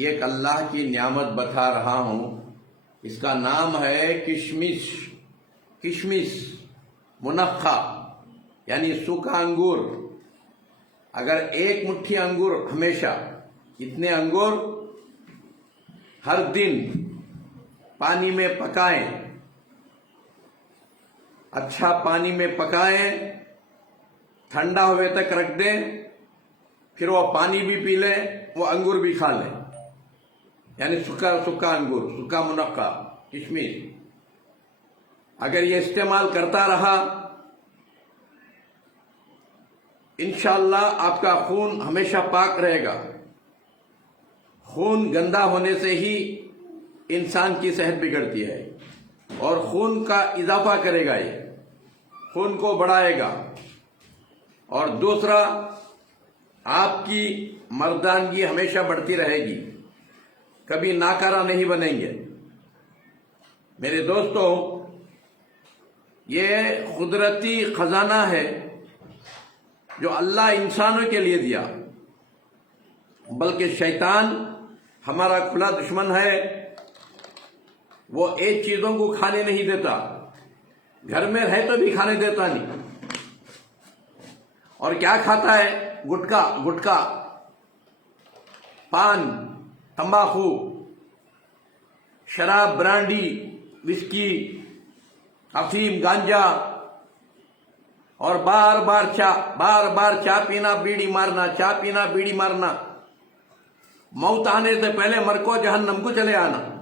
یہ ایک اللہ کی نعمت بتا رہا ہوں، اس کا نام ہے کشمش۔ کشمش منقع یعنی سوکھا انگور۔ اگر ایک مٹھی انگور ہمیشہ، اتنے انگور ہر دن پانی میں پکائیں، اچھا پانی میں پکائیں، ٹھنڈا ہوئے تک رکھ دیں، پھر وہ پانی بھی پی لیں، وہ انگور بھی کھا لیں، یعنی سوکھا انگور، سوکھا منقع کشمش۔ اگر یہ استعمال کرتا رہا، انشاءاللہ آپ کا خون ہمیشہ پاک رہے گا۔ خون گندا ہونے سے ہی انسان کی صحت بگڑتی ہے، اور خون کا اضافہ کرے گا، یہ خون کو بڑھائے گا۔ اور دوسرا، آپ کی مردانگی ہمیشہ بڑھتی رہے گی، کبھی ناکارہ نہیں بنیں گے۔ میرے دوستو، یہ قدرتی خزانہ ہے جو اللہ انسانوں کے لیے دیا، بلکہ شیطان ہمارا کھلا دشمن ہے۔ وہ ایک چیزوں کو کھانے نہیں دیتا، گھر میں رہے تو بھی کھانے دیتا نہیں۔ اور کیا کھاتا ہے؟ گٹکا، پان، تمباکو، شراب، برانڈی، وسکی، افیم، گانجا، اور بار بار چا پینا، بیڑی مارنا، چا پینا، بیڑی مارنا۔ موت آنے سے پہلے مر کو جہنم کو چلے آنا۔